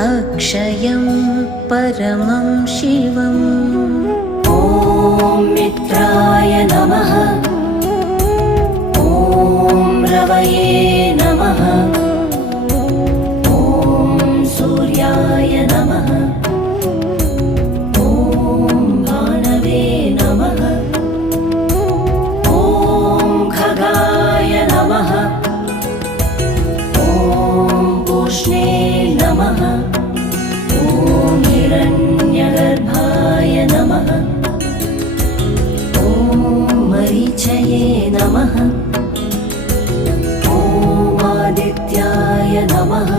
अक्षयं परमं शिवम्। ॐ मित्राय नमः। ॐ रवये नमः। ॐ सूर्याय नमः। ॐ भानवे नमः। ॐ खगाय नमः। ॐ पूष्णे नमः। ॐ हिरण्यगर्भाय नमः। ॐ मरीचये नमः। ॐ आदित्याय नमः।